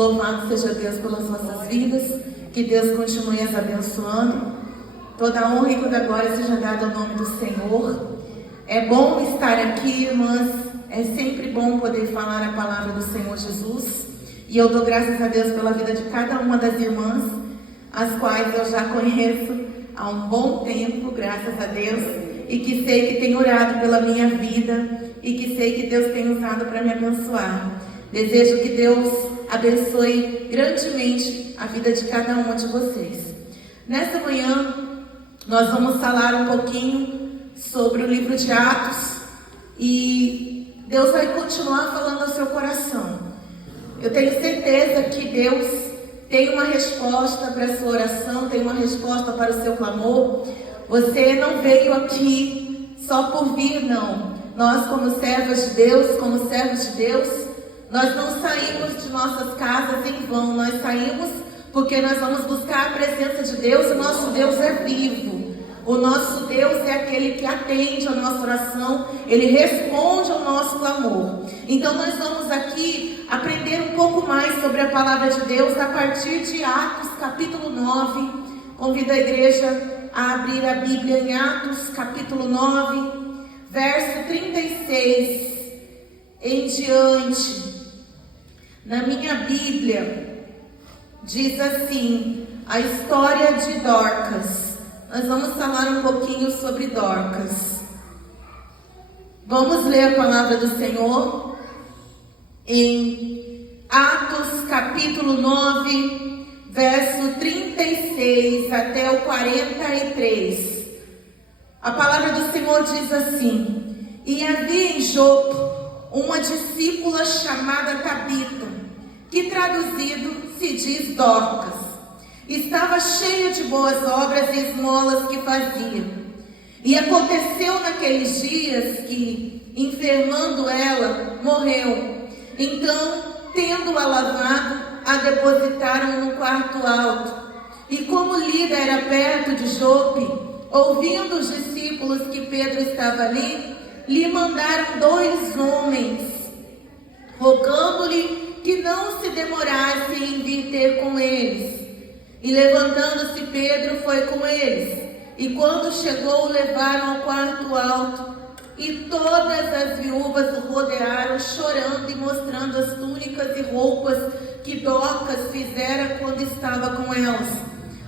Louvado seja Deus pelas nossas vidas, que Deus continue as abençoando. Toda a honra e toda a glória seja dada ao nome do Senhor. É bom estar aqui, irmãs, é sempre bom poder falar a palavra do Senhor Jesus. E eu dou graças a Deus pela vida de cada uma das irmãs, as quais eu já conheço há um bom tempo, graças a Deus, e que sei que tem orado pela minha vida, e que sei que Deus tem usado para me abençoar. Desejo que Deus abençoe grandemente a vida de cada uma de vocês. Nesta manhã, nós vamos falar um pouquinho sobre o livro de Atos, e Deus vai continuar falando ao seu coração. Eu tenho certeza que Deus tem uma resposta para a sua oração, tem uma resposta para o seu clamor. Você não veio aqui só por vir, não. Nós, como servas de Deus, como servos de Deus, nós não saímos de nossas casas em vão. Nós saímos porque nós vamos buscar a presença de Deus. O nosso Deus é vivo. O nosso Deus é aquele que atende a nossa oração. Ele responde ao nosso clamor. Então nós vamos aqui aprender um pouco mais sobre a palavra de Deus a partir de Atos capítulo 9. Convido a igreja a abrir a Bíblia em Atos capítulo 9, verso 36 em diante. Na minha Bíblia diz assim, a história de Dorcas. Nós vamos falar um pouquinho sobre Dorcas. Vamos ler a palavra do Senhor em Atos capítulo 9, verso 36 até o 43. A palavra do Senhor diz assim: E havia em Jope uma discípula chamada Tabita, que traduzido se diz Dorcas. Estava cheia de boas obras e esmolas que fazia. E aconteceu naqueles dias que, enfermando ela, morreu. Então, tendo-a lavado, a depositaram no quarto alto. E como Lida era perto de Jope, ouvindo os discípulos que Pedro estava ali, lhe mandaram 2 homens, rogando-lhe que não se demorasse em vir ter com eles. E levantando-se Pedro foi com eles. E quando chegou, o levaram ao quarto alto. E todas as viúvas o rodearam, chorando e mostrando as túnicas e roupas que Dorcas fizera quando estava com elas.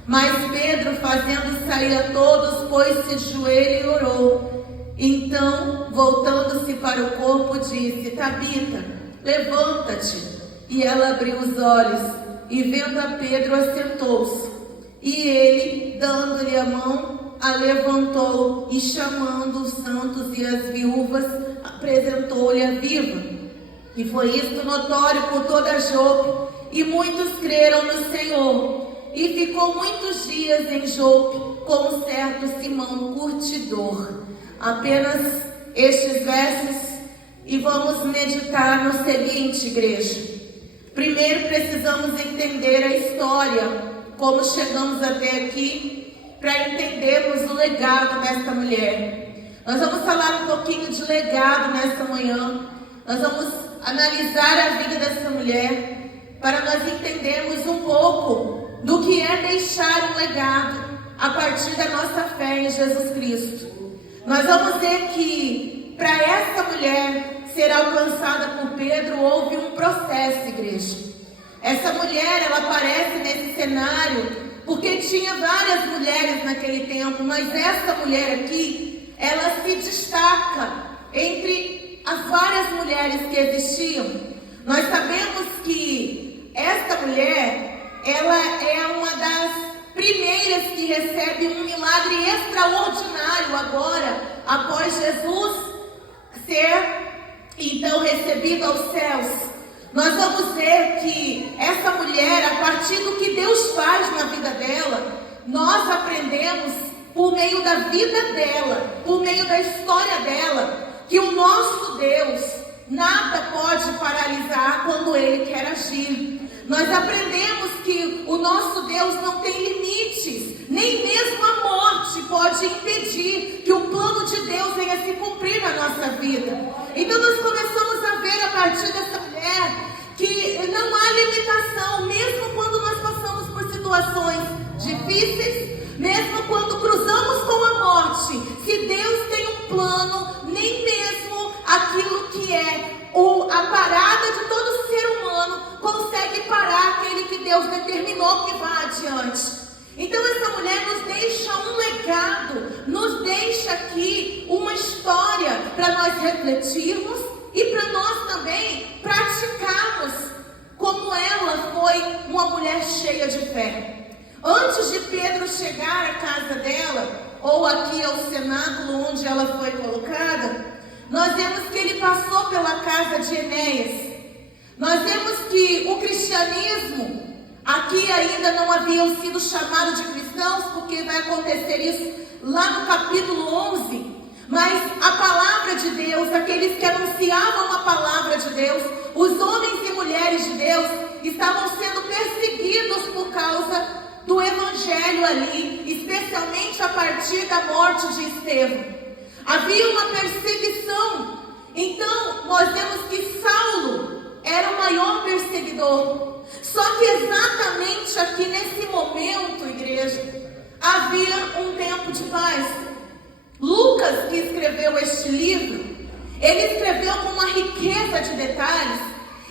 Mas Pedro, fazendo sair a todos, pôs-se de joelho e orou. Então, voltando-se para o corpo, disse: Tabita, levanta-te. E ela abriu os olhos, e vendo a Pedro, assentou-se. E ele, dando-lhe a mão, a levantou, e chamando os santos e as viúvas, apresentou-lhe a viva. E foi isto notório por toda Jope, e muitos creram no Senhor. E ficou muitos dias em Jope com um certo Simão curtidor. Apenas estes versos, e vamos meditar no seguinte, igreja. Primeiro precisamos entender a história, como chegamos até aqui, para entendermos o legado desta mulher. Nós vamos falar um pouquinho de legado nesta manhã. Nós vamos analisar a vida dessa mulher, para nós entendermos um pouco do que é deixar um legado a partir da nossa fé em Jesus Cristo. Nós vamos ver que para essa mulher ser alcançada por Pedro, houve um processo, igreja. Essa mulher, ela aparece nesse cenário porque tinha várias mulheres naquele tempo, mas essa mulher aqui, ela se destaca entre as várias mulheres que existiam. Nós sabemos que essa mulher, ela é uma das primeiras que recebe um milagre extraordinário agora, após Jesus ser então recebido aos céus. Nós vamos ver que essa mulher, a partir do que Deus faz na vida dela, nós aprendemos por meio da vida dela, por meio da história dela, que o nosso Deus nada pode paralisar quando Ele quer agir. Nós aprendemos que o nosso Deus não tem limites, nem mesmo a morte pode impedir que o plano de Deus venha se cumprir na nossa vida. Então nós começamos a ver a partir dessa mulher que não há limitação parada de todo ser humano consegue parar aquele que Deus determinou que vá adiante. Então essa mulher nos deixa um legado, nos deixa aqui uma história para nós refletirmos e para nós também praticarmos como ela foi uma mulher cheia de fé. Antes de Pedro chegar à casa dela, ou aqui ao cenáculo onde ela foi colocada, nós vemos que ele passou pela casa de Enéas. Nós vemos que o cristianismo, aqui ainda não haviam sido chamados de cristãos, porque vai acontecer isso lá no capítulo 11. Mas a palavra de Deus, aqueles que anunciavam a palavra de Deus, os homens e mulheres de Deus, estavam sendo perseguidos por causa do evangelho ali, especialmente a partir da morte de Estevão. Havia uma perseguição. Então, nós vemos que Saulo era o maior perseguidor. Só que exatamente aqui nesse momento, igreja, havia um tempo de paz. Lucas, que escreveu este livro, ele escreveu com uma riqueza de detalhes,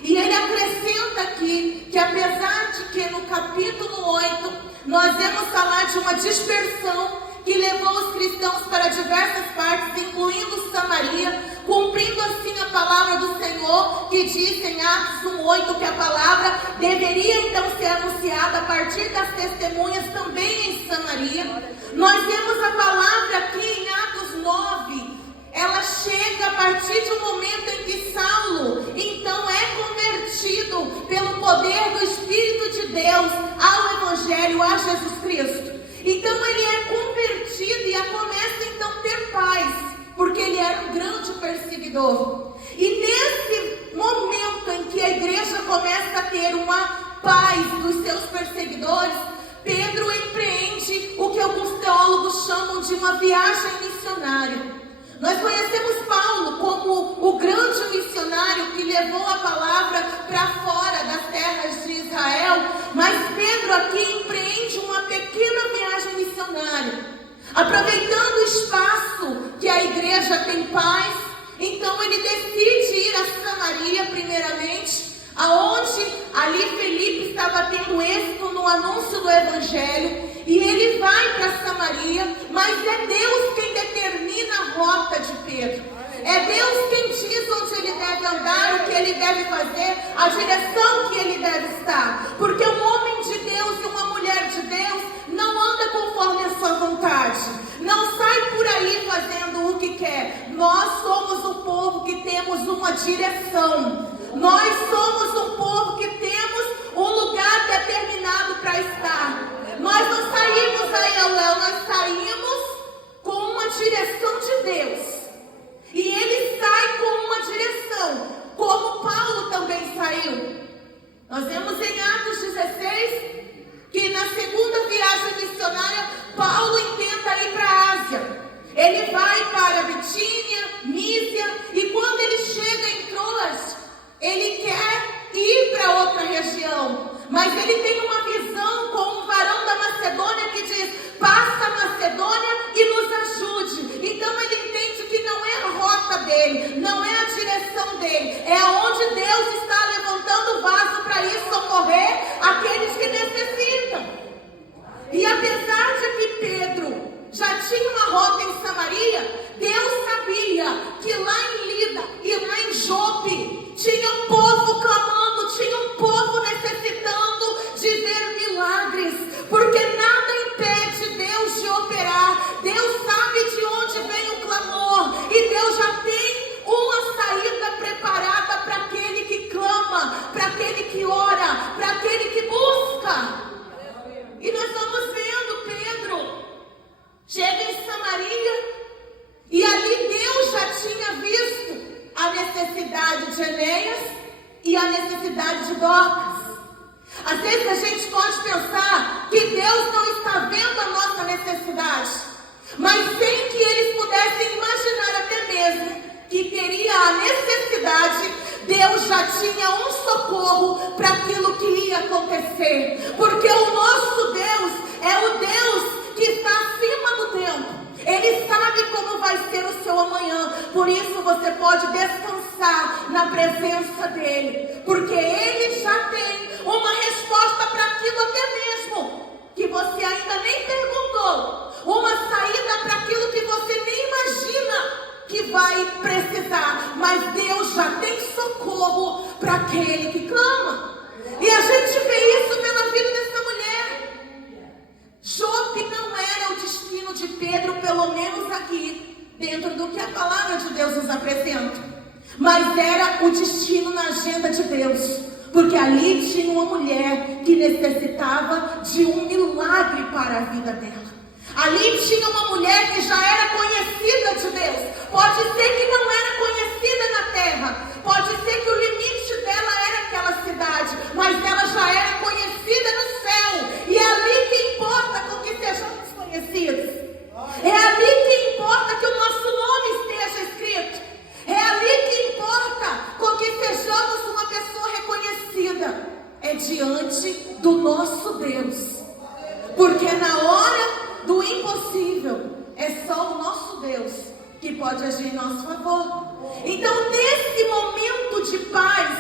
e ele acrescenta aqui que apesar de que no capítulo 8 nós vemos falar de uma dispersão que levou os cristãos para diversas partes, incluindo Samaria, cumprindo assim a palavra do Senhor, que diz em Atos 1:8 que a palavra deveria então ser anunciada a partir das testemunhas também em Samaria. Nós vemos a palavra aqui em Atos 9, ela chega a partir de um momento em que Saulo então é convertido pelo poder do Espírito de Deus ao Evangelho, a Jesus Cristo. Então ele é convertido e começa então a ter paz, porque ele era um grande perseguidor. E nesse momento em que a igreja começa a ter uma paz dos seus perseguidores, Pedro empreende o que alguns teólogos chamam de uma viagem missionária. Nós conhecemos Paulo como o grande missionário que levou a palavra para fora das terras de Israel, mas Pedro aqui empreende uma pequena viagem missionária, aproveitando o espaço que a igreja tem paz. Então ele decide ir a Samaria primeiramente, aonde ali Felipe estava tendo êxito no anúncio do Evangelho, e ele vai para Samaria, mas é Deus quem determina a rota de Pedro. É Deus quem diz onde ele deve andar, o que ele deve fazer, a direção que ele deve estar. Porque um homem de Deus e uma mulher de Deus não anda conforme a sua vontade, não sai por aí fazendo o que quer. Nós somos um povo que temos uma direção. Nós somos um povo que temos um lugar determinado para estar. Nós não saímos aí ao léu, nós saímos com uma direção de Deus. E ele sai com uma direção, como Paulo também saiu. Nós vemos em Atos 16 que na segunda viagem missionária, Paulo intenta ir para a Ásia. Ele vai para Bitínia, Mísia, e quando ele chega em Troas, ele quer ir para outra região. Mas ele tem uma visão com um varão da Macedônia que diz: passa a Macedônia e nos ajude. Então ele entende que não é a rota dele, não é a direção dele, é onde Deus está levantando o vaso para ir socorrer aqueles que necessitam. E apesar de que Pedro já tinha uma rota em Samaria, Deus sabia que lá em Lida e lá em Jope tinha um povo clamando, tinha um povo necessitando de ver milagres, porque nada impede Deus de operar. Deus sabe de onde vem o clamor, e Deus já tem uma saída preparada para aquele que clama, para aquele que ora, para aquele que busca. E nós vamos vendo Pedro chega em Samaria, e ali Deus já tinha visto a necessidade de Enéas e a necessidade de Dorcas. Às vezes a gente pode pensar que Deus não está vendo a nossa necessidade, mas sem que eles pudessem imaginar até mesmo que teria a necessidade, Deus já tinha um socorro para aquilo que ia acontecer. Porque o nosso Deus é o Deus que está acima do tempo. Ele sabe como vai ser o seu amanhã. Por isso você pode descansar descansar na presença dele, porque ele já tem uma resposta para aquilo até mesmo que você ainda nem perguntou, uma saída para aquilo que você nem imagina que vai precisar, mas Deus já tem socorro para aquele que clama. E a gente vê isso pela vida dessa mulher. Jope não era o destino de Pedro, pelo menos aqui, dentro do que a palavra de Deus nos apresenta, mas era o destino na agenda de Deus, porque ali tinha uma mulher que necessitava de um milagre para a vida dela. Ali tinha uma mulher que já era conhecida de Deus. Pode ser que não era conhecida na terra, pode ser que o limite dela era aquela cidade, mas ela já era conhecida no céu. E é ali que importa com que sejamos conhecidos. É ali que importa que o nosso nome esteja escrito. É ali que importa com que sejamos uma pessoa reconhecida. É diante do nosso Deus. Porque na hora do impossível, é só o nosso Deus que pode agir em nosso favor. Então, nesse momento de paz,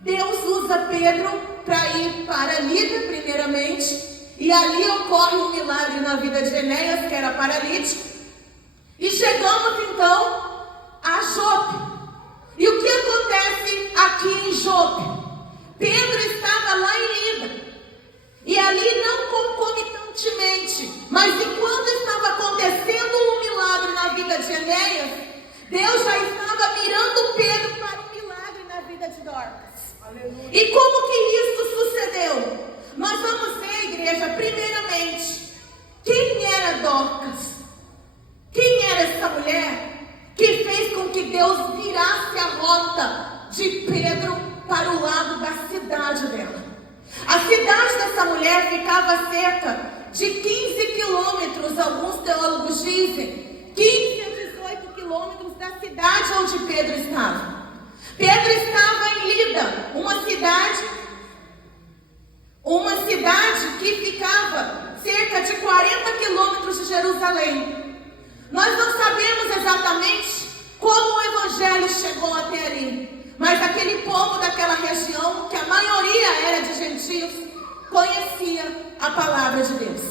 Deus usa Pedro para ir para Lida, primeiramente, e ali ocorre um milagre na vida de Enéas, que era paralítico. E chegamos então a Jope. E o que acontece aqui em Jope? Pedro estava lá em Lida, e ali não concomitantemente, mas enquanto estava acontecendo um milagre na vida de Enéas, Deus já estava mirando Pedro para um milagre na vida de Dorcas. Aleluia. E como que isso sucedeu? Nós vamos ver, igreja, primeiramente, quem era Dorcas? Quem era essa mulher que fez com que Deus virasse a rota de Pedro para o lado da cidade dela? A cidade dessa mulher ficava a cerca de 15 quilômetros, alguns teólogos dizem, 15 a 18 quilômetros da cidade onde Pedro estava. Pedro estava em Lida, uma cidade que ficava cerca de 40 quilômetros de Jerusalém. Nós não sabemos exatamente como o evangelho chegou até ali, mas aquele povo daquela região, que a maioria era de gentios, conhecia a palavra de Deus.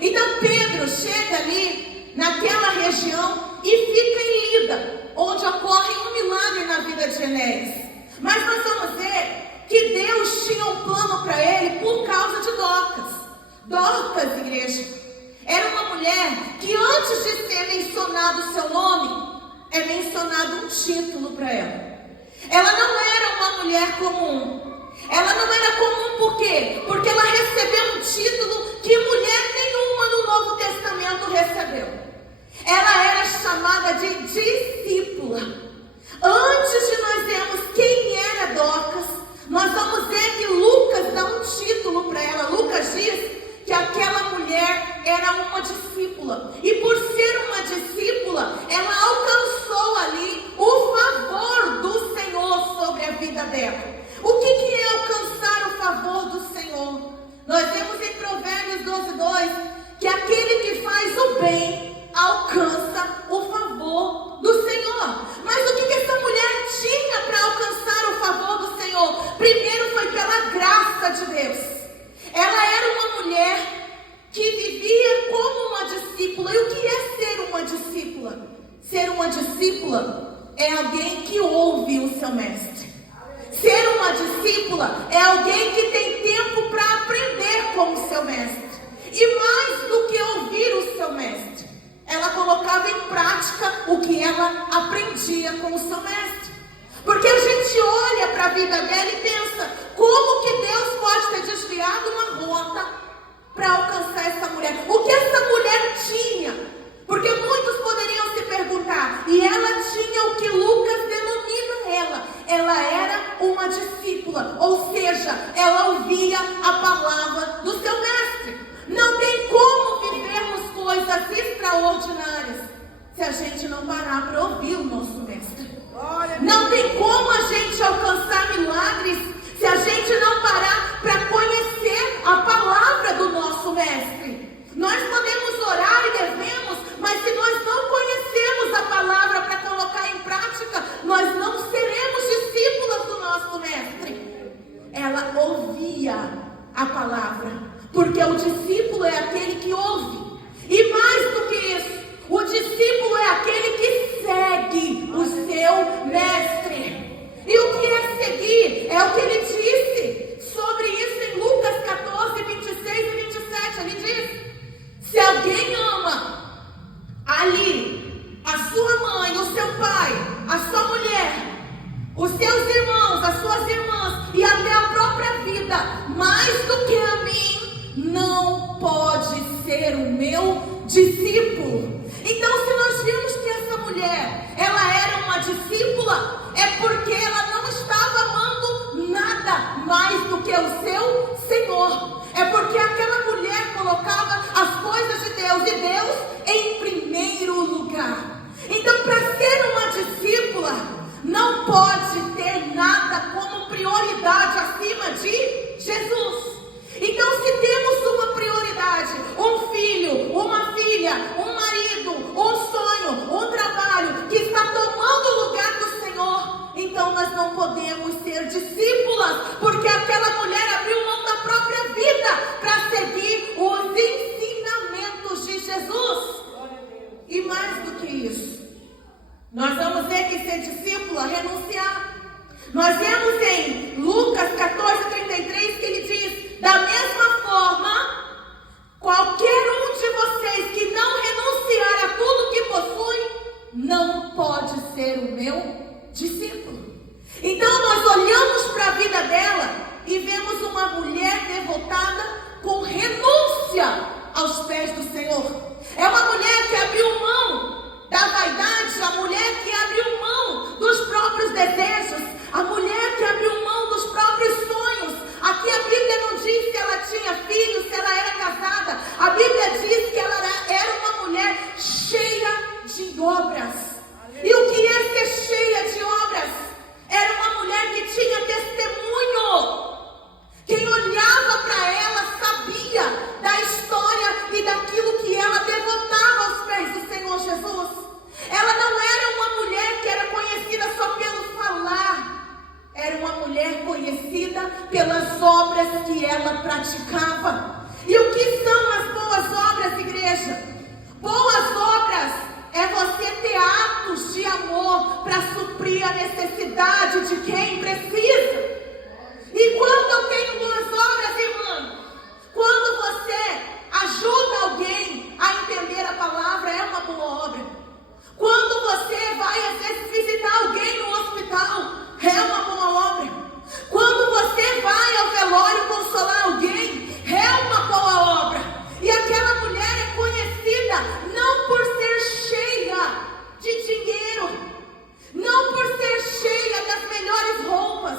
Então Pedro chega ali naquela região e fica em Lida, onde ocorre um milagre na vida de Enéas. Mas nós vamos ver que Deus tinha um plano para ele por causa de Dorcas. Dorcas, igreja, era uma mulher que antes de ser mencionado o seu nome, é mencionado um título para ela. Ela não era uma mulher comum. Ela não era comum por quê? Porque ela recebeu um título que mulher nenhuma no Novo Testamento recebeu. Ela era chamada de discípula. Antes de nós vermos quem era Dorcas, nós vamos ver que Lucas dá um título para ela. Lucas diz que aquela mulher era uma discípula. E por ser uma discípula, ela alcançou ali o favor do Senhor sobre a vida dela. O que é alcançar o favor do Senhor? Nós vemos em Provérbios 12:2 que aquele que faz o bem alcança o favor do Senhor. Mas o que essa mulher tinha para alcançar o favor do Senhor? Primeiro foi pela graça de Deus. Ela era uma mulher que vivia como uma discípula. E o que é ser uma discípula? Ser uma discípula é alguém que ouve o seu mestre. Ser uma discípula é alguém que tem tempo para aprender com o seu mestre. E mais do que ouvir o seu mestre, ela colocava em prática o que ela aprendia com o seu mestre. Porque a gente olha para a vida dela e pensa, como que Deus pode ter desviado uma rota para alcançar essa mulher? O que essa mulher tinha? Porque muitos poderiam se perguntar, e ela tinha o que Lucas denomina ela. Ela era uma discípula, ou seja, ela ouvia a palavra do seu mestre. Não tem como vivermos coisas extraordinárias se a gente não parar para ouvir o nosso mestre. Não tem como a gente alcançar milagres se a gente não parar para conhecer a palavra do nosso mestre. Nós podemos orar e devemos, mas se nós não conhecemos a palavra para colocar em prática, nós não seremos ouvia a palavra, porque o discípulo é aquele que ouve. E mais do que isso, o discípulo é aquele que segue o seu mestre. E o que é seguir? É o que ele disse sobre isso em Lucas 14, 26 e 27. Ele diz: se alguém ama ali a sua mãe, o seu pai, a sua mulher, os seus irmãos, as suas irmãs e até a própria vida, mais do que a mim, não pode ser o meu discípulo. Então, se nós vimos que essa mulher, ela era uma discípula, é porque ela não estava amando nada mais do que o seu Senhor. É porque aquela mulher colocava as coisas de Deus e Deus em primeiro lugar. Então, para ser uma discípula, não pode ter nada como prioridade acima de Jesus. Então, se temos uma prioridade, um filho, uma filha, um marido, um sonho, um trabalho que está tomando o lugar do Senhor, então nós não podemos ser discípulas, porque aquela mulher abriu mão da própria vida para seguir os ensinamentos de Jesus. E mais do que isso, nós vamos ver que ser discípula é renunciar. Nós vemos em Lucas 14, 33 que ele diz: da mesma forma, qualquer um de vocês que não renunciar a tudo que possui, não pode ser o meu discípulo. Então nós olhamos para a vida dela e vemos uma mulher devotada com renúncia aos pés do Senhor. É uma mulher que abriu mão da vaidade, a mulher que abriu mão dos próprios desejos, a mulher que abriu mão dos próprios sonhos. Aqui a Bíblia não diz se ela tinha filhos, se ela era casada. A Bíblia diz que ela era uma mulher cheia de obras. E o que é ser cheia de obras? Era uma mulher que tinha testemunho. Quem olhava para ela sabia da história e daquilo que ela devotava aos pés do Senhor Jesus. Ela não era uma mulher que era conhecida só pelo falar. Era uma mulher conhecida pelas obras que ela praticava. E o que são as boas obras, igreja? Boas obras é você ter atos de amor para suprir a necessidade de quem precisa. E quando eu tenho boas obras, irmã, quando você ajuda alguém a entender a palavra, é uma boa obra. Quando você vai, às vezes, visitar alguém no hospital, é uma boa obra. Quando você vai ao velório consolar alguém, é uma boa obra. E aquela mulher é conhecida não por ser cheia de dinheiro, não por ser cheia das melhores roupas.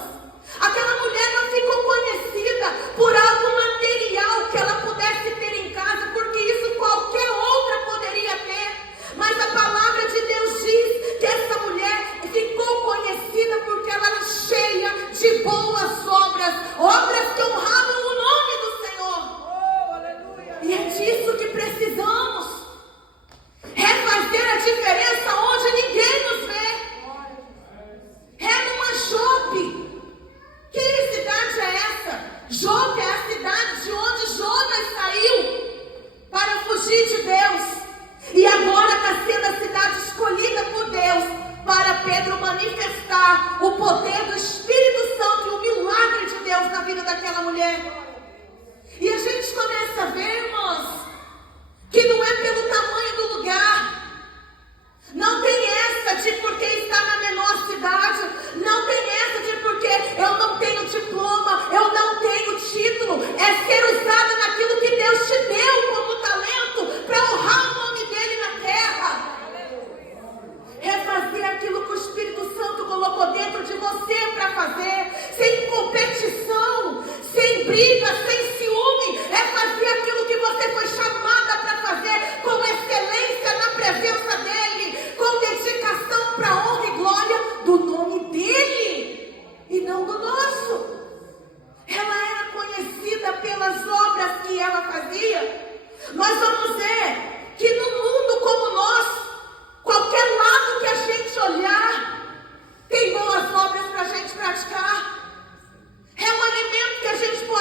Aquela mulher não ficou conhecida por algo material que ela pudesse ter em casa, porque isso qualquer outra poderia ter. Mas a palavra de Deus diz que essa mulher ficou conhecida porque ela era cheia de boas obras, obras que honravam o nome do Senhor. Oh, aleluia. E é disso que precisamos. É fazer a diferença onde ninguém nos vê. É numa Jope. Que cidade é essa? Jope é a cidade de onde Jonas saiu para fugir de Deus. E agora está sendo a cidade escolhida por Deus para Pedro manifestar o poder do Espírito Santo e o milagre de Deus na vida daquela mulher. E a gente começa a ver, irmãos, que não é pelo tamanho do lugar. Não tem essa de porque está na menor cidade. Não tem essa de porque eu não tenho diploma, eu não tenho título. É ser usada naquilo que Deus te deu como talento para honrar o nome dele na terra. É fazer aquilo que o Espírito Santo colocou dentro de você para fazer, sem competição, sem briga, sem ciúme. É fazer aquilo que você foi chamada para fazer com excelência na presença dele, com dedicação para a honra e glória do nome dele e não do nosso. Ela era conhecida pelas obras que ela fazia. Nós vamos ver que no mundo como nosso, qualquer lado que a gente olhar, tem boas obras para a gente praticar. É um alimento que a gente pode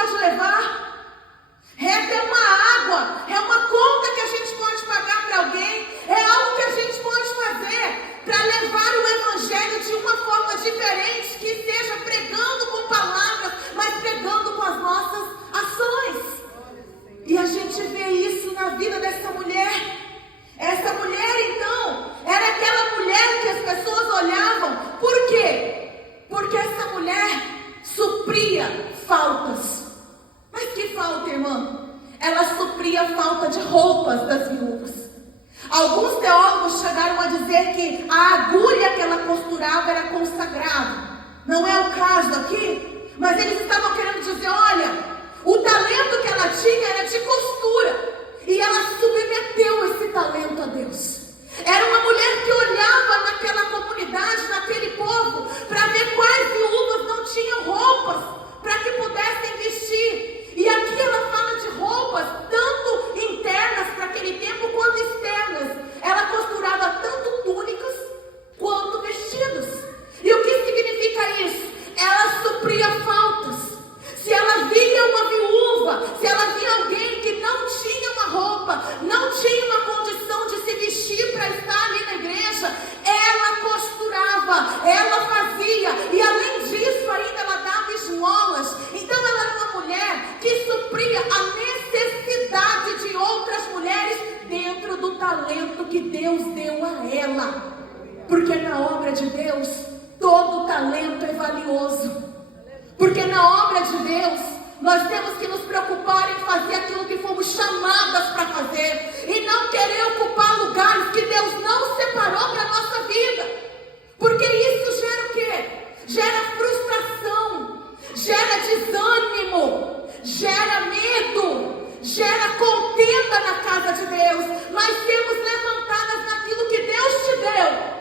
a falta de roupas das viúvas. Alguns teólogos chegaram a dizer que a agulha que ela costurava era consagrada. Não é o caso aqui, mas eles estavam querendo dizer, olha, o talento que ela tinha era de costura, e ela submeteu esse talento a Deus. Era uma mulher que olhava naquela comunidade, naquele povo, para ver quais viúvas não tinham roupas, para que pudessem vestir. E aqui ela fala de roupas, tanto internas para aquele tempo, quanto externas. Ela costurava tanto túnicas, quanto vestidos. E o que significa isso? Ela supria faltas. Se ela via uma viúva, se ela via alguém que não tinha uma roupa, não tinha uma condição de se vestir para estar ali na igreja, ela costurava, ela fazia, e além disso ainda ela dava esmolas. Então ela era uma mulher que supria a necessidade de outras mulheres dentro do talento que Deus deu a ela. Porque na obra de Deus, todo talento é valioso. Porque na obra de Deus, nós temos que nos preocupar em fazer aquilo que fomos chamadas para fazer, e não querer ocupar lugares que Deus não separou para a nossa vida. Porque isso gera o quê? Gera frustração, gera desânimo, gera medo, gera contenda na casa de Deus. Nós temos levantadas naquilo que Deus te deu.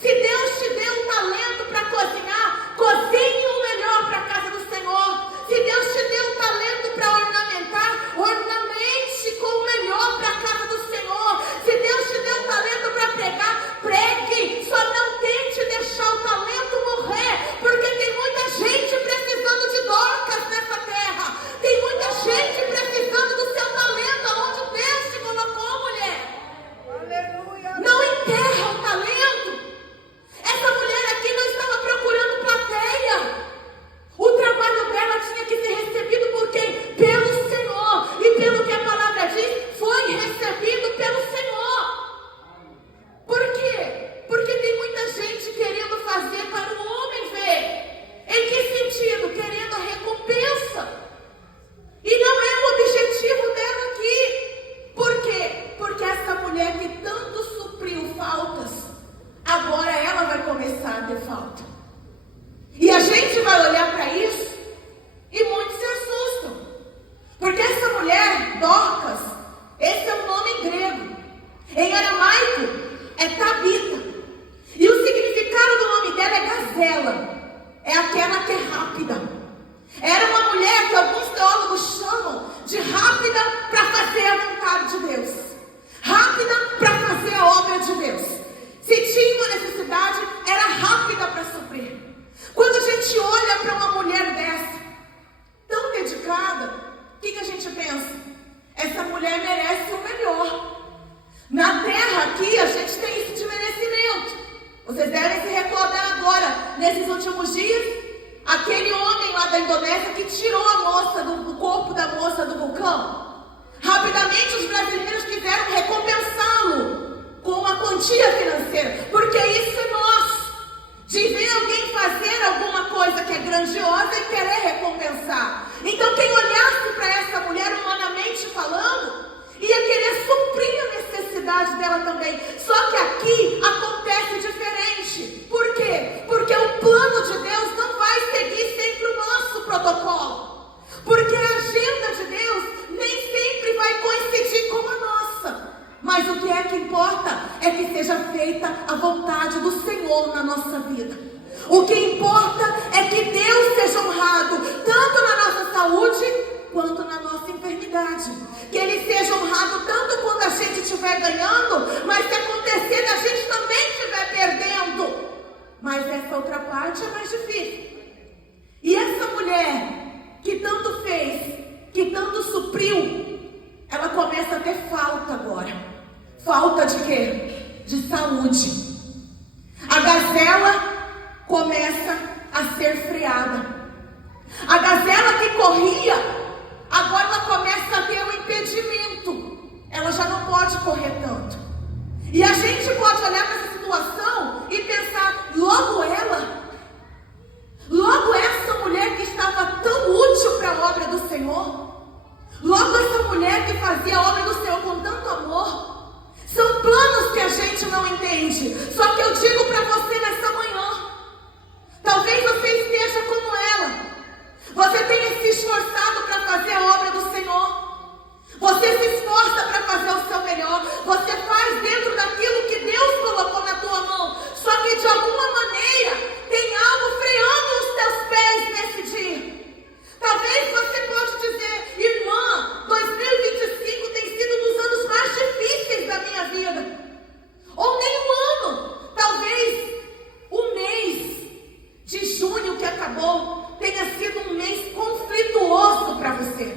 Se Deus te deu um talento para cozinhar, cozinhe o melhor para a casa do Senhor. Se Deus te deu um talento para ornamentar, ornamente com o melhor para a casa do Senhor. Se Deus te deu um talento para pregar, pregue. Só não tente deixar o talento morrer, porque tem muita gente precisando de Dorcas nessa terra. Tem muita gente precisando do seu talento, aonde Deus te colocou, mulher. Aleluia. Não enterra o talento. Essa mulher aqui não estava procurando plateia. O trabalho dela tinha que ser recebido por quem? Pelo Senhor. E pelo que a palavra diz, foi recebido pelo Senhor. Por quê? Porque tem muita gente querendo fazer para o homem ver. Em que sentido? Querendo a recompensa. E não é o objetivo dela aqui. Por quê? Porque essa mulher que tanto supriu faltas, agora ela vai começar a ter falta. E a gente vai olhar para isso e muitos se assustam. Porque essa mulher, Dorcas, esse é o nome em grego. Em aramaico é Tabita. E o significado do nome dela é gazela. É aquela que é rápida. Era uma mulher que alguns teólogos chamam de rápida para fazer a vontade de Deus. Rápida para fazer a obra de Deus. Se tinha uma necessidade, era rápida para suprir. Quando a gente olha para uma mulher dessa, tão dedicada, o que a gente pensa? Essa mulher merece o melhor. Na terra aqui, a gente tem isso de merecimento. Vocês devem se recordar agora, nesses últimos dias, aquele homem lá da Indonésia que tirou a moça do corpo da moça do vulcão. Rapidamente os brasileiros quiseram recompensá-lo com uma quantia financeira, porque isso é nosso, de ver alguém fazer alguma coisa que é grandiosa e querer recompensar. Então quem olhasse para essa mulher humanamente falando, ia querer suprir a necessidade dela também. Só que aqui acontece diferente. Por quê? Porque o plano de Deus não vai seguir sempre o nosso protocolo, porque a agenda de Deus nem sempre vai coincidir com a nossa. Mas o que é que importa é que seja feita a vontade do Senhor na nossa vida. O que importa é que Deus seja honrado tanto na nossa saúde quanto na nossa enfermidade. Que Ele seja honrado tanto quando a gente estiver ganhando, mas se acontecer a gente também estiver perdendo. Mas essa outra parte é mais difícil. E essa mulher que tanto fez, que tanto supriu, ela começa a ter falta agora. Falta de quê? De saúde. A gazela começa a ser freada. A gazela que corria, agora ela começa a ter um impedimento. Ela já não pode correr tanto. E a gente pode olhar para essa situação e pensar, logo essa mulher que estava tão útil para a obra do Senhor, logo essa mulher que fazia a obra do gente não entende. Só que eu digo para você nessa manhã, talvez você esteja como ela. Você tenha se esforçado para fazer a obra do Senhor. Você se esforça para fazer o seu melhor. Você faz dentro daquilo que Deus colocou na tua mão. Só que de alguma maneira tem algo freando os teus pés nesse dia. Talvez você pode dizer, irmã, 2025 tem sido um dos anos mais difíceis da minha vida. Ou nem um ano. Talvez o mês de junho que acabou tenha sido um mês conflituoso para você.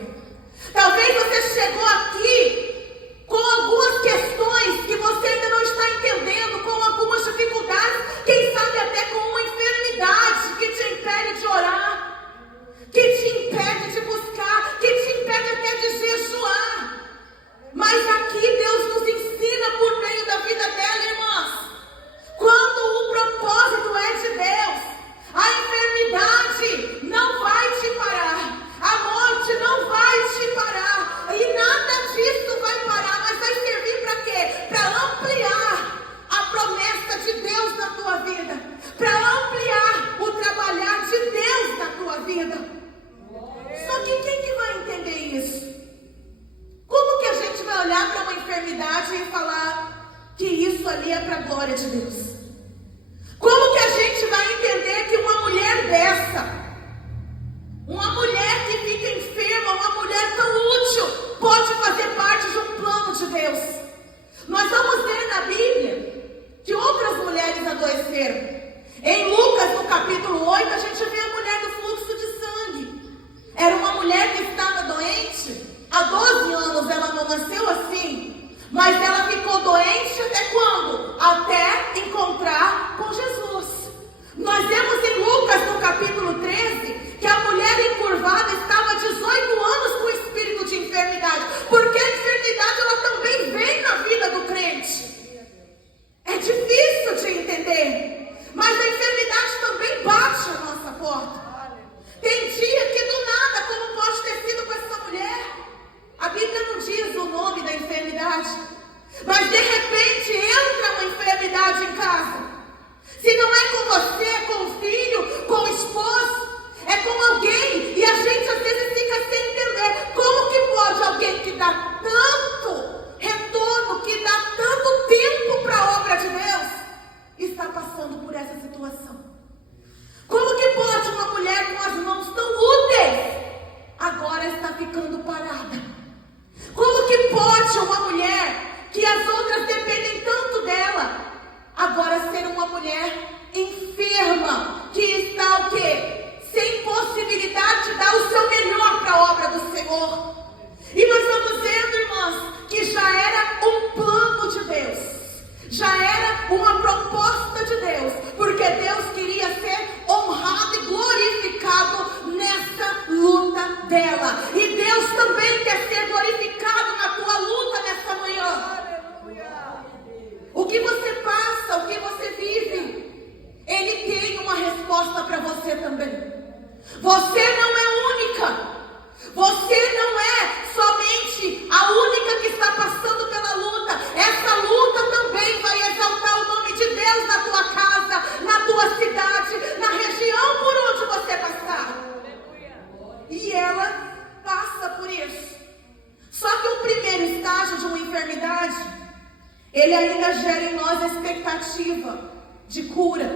Talvez você chegou aqui com algumas questões que você ainda não está entendendo, com algumas dificuldades, quem sabe até com uma enfermidade que te impede de orar, que te impede de buscar, que te impede até de jejuar. Mas aqui Deus nos ensina por meio da vida dela, irmãs, quando o propósito é de Deus, a enfermidade não vai te parar. A morte não vai te parar. E nada disso vai parar. Mas vai servir para quê? Para ampliar a promessa de Deus na tua vida. Para ampliar o trabalhar de Deus na tua vida. Só que quem que vai entender isso? Como que a gente vai olhar para uma enfermidade e falar que isso ali é para a glória de Deus? Como que a gente vai entender que uma mulher dessa, uma mulher que fica enferma, uma mulher tão útil, pode fazer parte de um plano de Deus? Nós vamos ver na Bíblia que outras mulheres adoeceram. Em Lucas, no capítulo 8, a gente vê a mulher do fluxo de sangue. Era uma mulher que estava doente. Há 12 anos ela não nasceu assim, mas ela ficou doente até quando? Até encontrar com Jesus. Nós vemos em Lucas, no capítulo 13, que a mulher encurvada estava há 18 anos com espírito de enfermidade, porque a enfermidade ela também vem na vida do crente. É difícil de entender, mas a enfermidade também bate a nossa porta. Tem dia que do nada, como pode ter sido com essa mulher, a Bíblia não diz o nome da enfermidade, mas de repente entra uma enfermidade em casa. Se não é com você, é com o filho, com o esposo, é com alguém, e a gente às vezes fica sem entender. Como que pode alguém que dá tanto retorno, que dá tanto tempo para a obra de Deus, estar passando por essa situação? Como que pode uma mulher com as mãos tão úteis agora está ficando parada? Como que pode uma mulher que as outras dependem tanto dela agora ser uma mulher enferma, que está o quê? Sem possibilidade de dar o seu melhor para a obra do Senhor? E nós vamos vendo, irmãs, que já era um plano de Deus, já era uma proposta de Deus, porque Deus queria ser honrado e glorificado nessa luta dela. E Deus também quer ser glorificado na tua luta nessa manhã. O que você passa, o que você vive, Ele tem uma resposta para você também. Você não é única. Você não é somente a única que está passando pela luta. Essa luta também vai exaltar o nome de Deus na tua casa, na tua cidade, na região por onde você passar. E ela passa por isso. Só que o primeiro estágio de uma enfermidade, ele ainda gera em nós a expectativa de cura.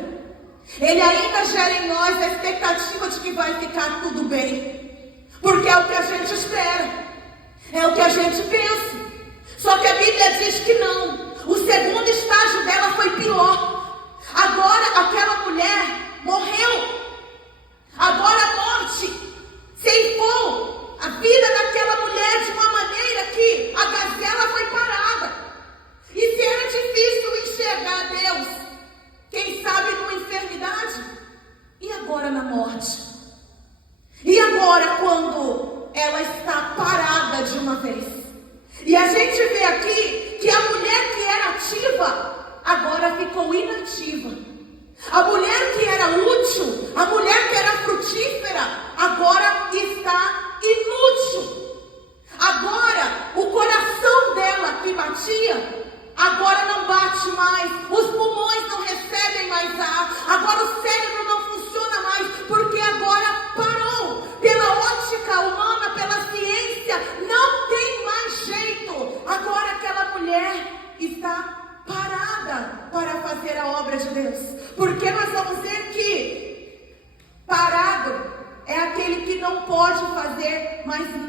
Ele ainda gera em nós a expectativa de que vai ficar tudo bem. Porque é o que a gente espera, é o que a gente pensa. Só que a Bíblia diz que não. O segundo estágio dela foi pior. Agora aquela mulher morreu. Agora a morte ceifou a vida daquela mulher de uma maneira que a gazela foi parada. E se era difícil enxergar Deus, quem sabe numa enfermidade, e agora na morte? E agora quando ela está parada de uma vez? E a gente vê aqui que a mulher que era ativa, agora ficou inativa. A mulher que era útil, a mulher que era frutífera, agora está inútil. Agora o coração dela que batia, agora não bate mais.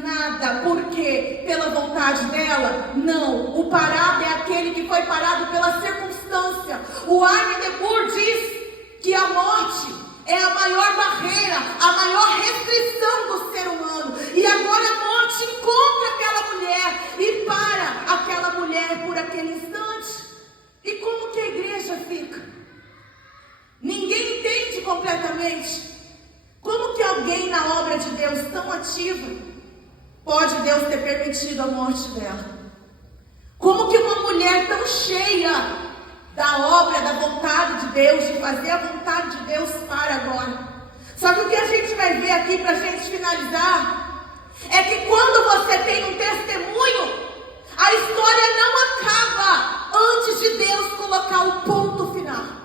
nada. Por quê? Pela vontade dela? Não. O parado é aquele que foi parado pela circunstância. O Armin de Boer diz que a morte é a maior barreira, a maior restrição do ser humano. E agora a morte encontra aquela mulher e para aquela mulher por aquele instante. E como que a igreja fica? Ninguém entende completamente. Como que alguém na obra de Deus tão ativa pode Deus ter permitido a morte dela? Como que uma mulher tão cheia da obra, da vontade de Deus, de fazer a vontade de Deus para agora? Só que o que a gente vai ver aqui para a gente finalizar é que quando você tem um testemunho, a história não acaba antes de Deus colocar o ponto final.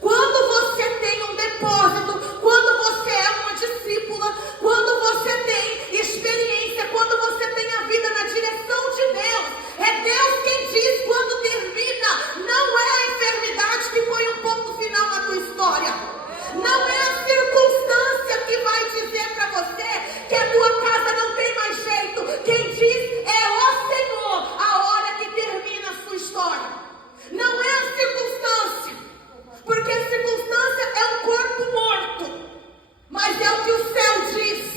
Quando você tem um depósito, quando você é uma discípula, quando você tem experiência, quando você tem a vida na direção de Deus, é Deus quem diz quando termina. Não é a enfermidade que foi um ponto final na tua história. Não é a circunstância que vai dizer para você que a tua casa não tem mais jeito. Quem diz é o Senhor a hora que termina a sua história. Não é a circunstância, porque a circunstância é um corpo morto, mas é o que o céu diz.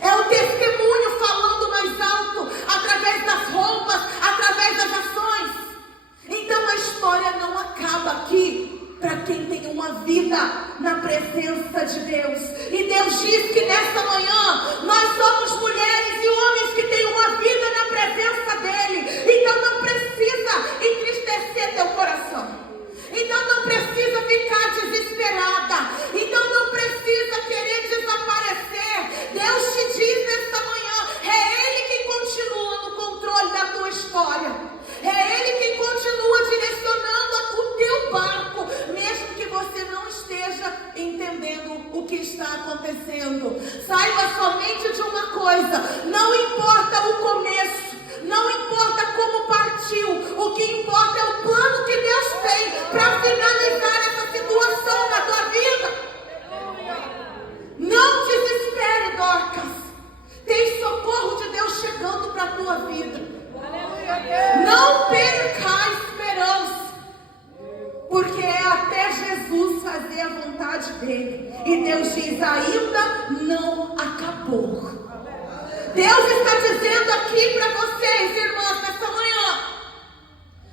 É o testemunho falando mais alto, através das roupas, através das ações. Então a história não acaba aqui para quem tem uma vida na presença de Deus. E Deus diz que nesta manhã nós somos mulheres e homens que têm uma vida na presença dEle. Então não precisa entristecer teu coração. Então não precisa ficar desesperada. Então não precisa querer desaparecer. Deus te diz nesta manhã, é Ele quem continua no controle da tua história. É Ele quem continua direcionando o teu barco, mesmo que você não esteja entendendo o que está acontecendo. Saiba somente de uma coisa: não importa o começo, não importa como partiu, o que importa é o plano que Deus tem para finalizar essa situação na tua vida. Não desespere, Dorcas. Tem socorro de Deus chegando para a tua vida. Não perca a esperança, porque é até Jesus fazer a vontade dele. E Deus diz: ainda não acabou. Deus está dizendo aqui para vocês, irmãs, nessa manhã: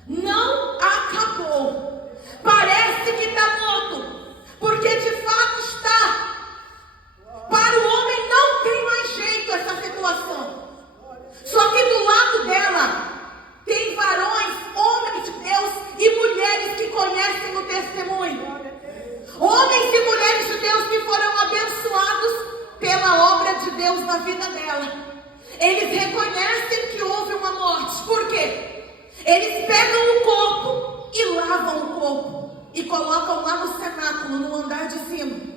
não acabou. Parece que está morto, porque de fato está. Para o homem não tem mais jeito essa situação. Só que do lado dela tem varões, homens de Deus e mulheres que conhecem o testemunho. Homens e mulheres de Deus que foram abençoados pela obra de Deus na vida dela. Eles reconhecem que houve uma morte. Por quê? Eles pegam o corpo e lavam o corpo e colocam lá no cenáculo, no andar de cima.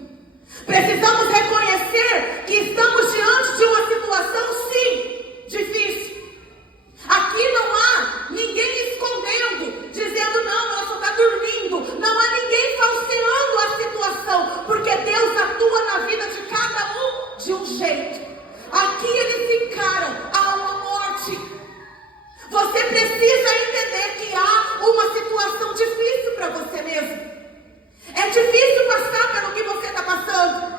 Precisamos reconhecer que estamos diante de uma situação, sim, difícil. Aqui não há ninguém escondendo, dizendo: não, ela só está dormindo. Não há ninguém falseando a situação, porque Deus atua na vida de cada um de um jeito. Aqui eles encaram, há uma morte. Você precisa entender que há uma situação difícil para você mesmo. É difícil passar pelo que você está passando.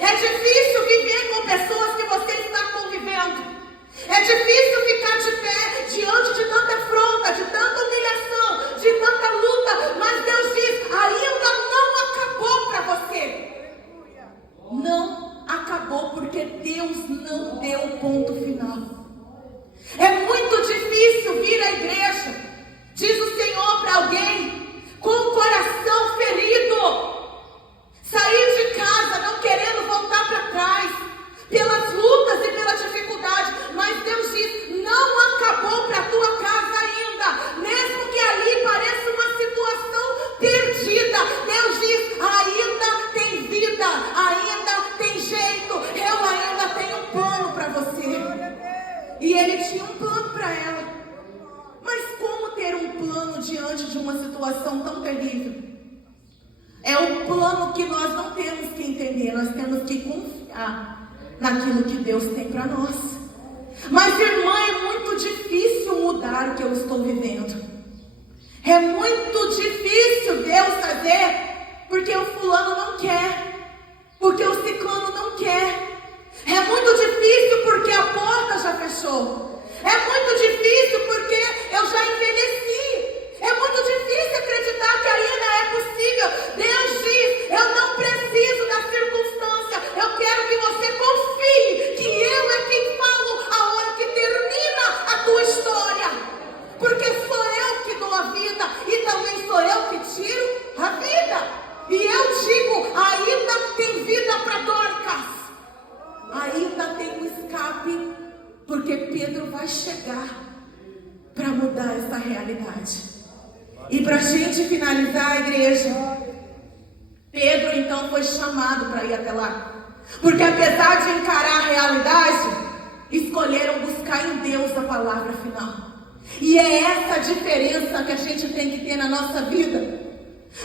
É difícil viver com pessoas que você está convivendo. É difícil ficar de pé diante de tanta afronta, de tanta humilhação, de tanta luta. Mas Deus diz: ainda não acabou para você. Não acabou, porque Deus não deu o ponto final. É muito difícil vir à igreja, diz o Senhor para alguém com o coração ferido, sair de casa não querendo voltar para trás, pelas lutas e pela dificuldade. Mas Deus diz: não acabou para a tua casa ainda, mesmo que ali pareça uma situação perdida. Deus diz: ainda tem vida, ainda tem jeito, eu ainda tenho um plano para você. E Ele tinha um plano para ela. Mas como ter um plano diante de uma situação tão terrível? É o plano que nós não temos que entender, nós temos que confiar naquilo que Deus tem para nós. eu estou vivendo. É muito difícil Deus fazer porque o fulano não quer, porque o ciclano não quer. É muito difícil porque a porta já fechou. É muito difícil porque eu já envelheci. É muito difícil acreditar que ainda é possível. Deus diz, eu não preciso da circunstância. Eu quero que você confie que eu é quem falo a hora que termina a tua história. Porque sou eu que dou a vida e também sou eu que tiro a vida. E eu digo, ainda tem vida para Dorcas. Ainda tem um escape, porque Pedro vai chegar para mudar essa realidade. E para a gente finalizar, a igreja, Pedro então foi chamado para ir até lá. Porque apesar de encarar a realidade, escolheram buscar em Deus a palavra final. E é essa a diferença que a gente tem que ter na nossa vida.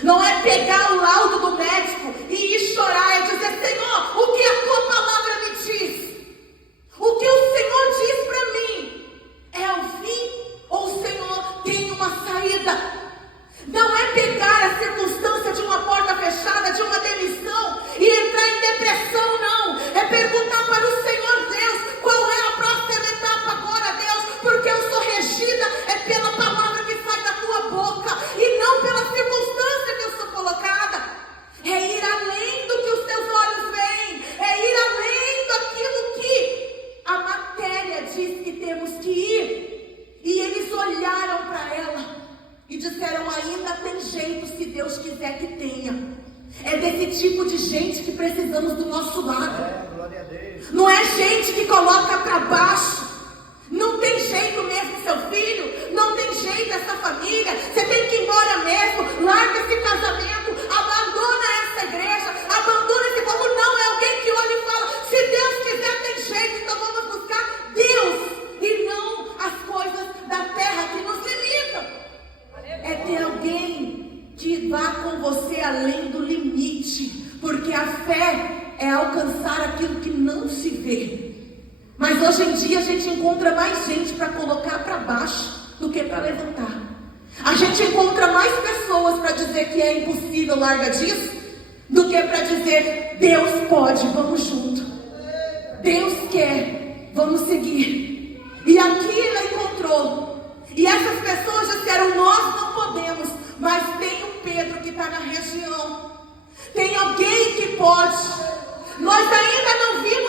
Não é pegar o laudo do médico e ir chorar e dizer, Senhor, o que a tua palavra me diz? O que o Senhor diz para mim? É o fim ou o Senhor tem uma saída? Não é pegar a circunstância de uma porta fechada, de uma demissão e entrar em depressão, não. É perguntar para o Senhor Deus, qual é a próxima etapa agora, Deus? Porque eu sou regida pela palavra que sai da tua boca e não pela circunstância que eu sou colocada. É ir além do que os teus olhos veem. É ir além daquilo que a matéria diz que temos que ir. E eles olharam para ela e disseram, ainda tem jeito se Deus quiser que tenha. É desse tipo de gente que precisamos do nosso lado. Glória a Deus. Não é gente que coloca para baixo. Não tem jeito mesmo seu filho, não tem jeito essa família, você tem que ir embora mesmo, larga esse casamento, abandona essa igreja, abandona esse povo. Não, é alguém que olha e fala, se Deus quiser tem jeito, então vamos buscar Deus e não as coisas da terra que nos limitam. É ter alguém que vá com você além do limite, porque a fé é alcançar aquilo que não se vê. Mas hoje em dia a gente encontra mais gente para colocar para baixo do que para levantar. A gente encontra mais pessoas para dizer que é impossível, larga disso, do que para dizer, Deus pode, vamos junto. Deus quer, vamos seguir. E aqui ela encontrou. E essas pessoas disseram, nós não podemos, mas tem um Pedro que está na região. Tem alguém que pode. Nós ainda não vimos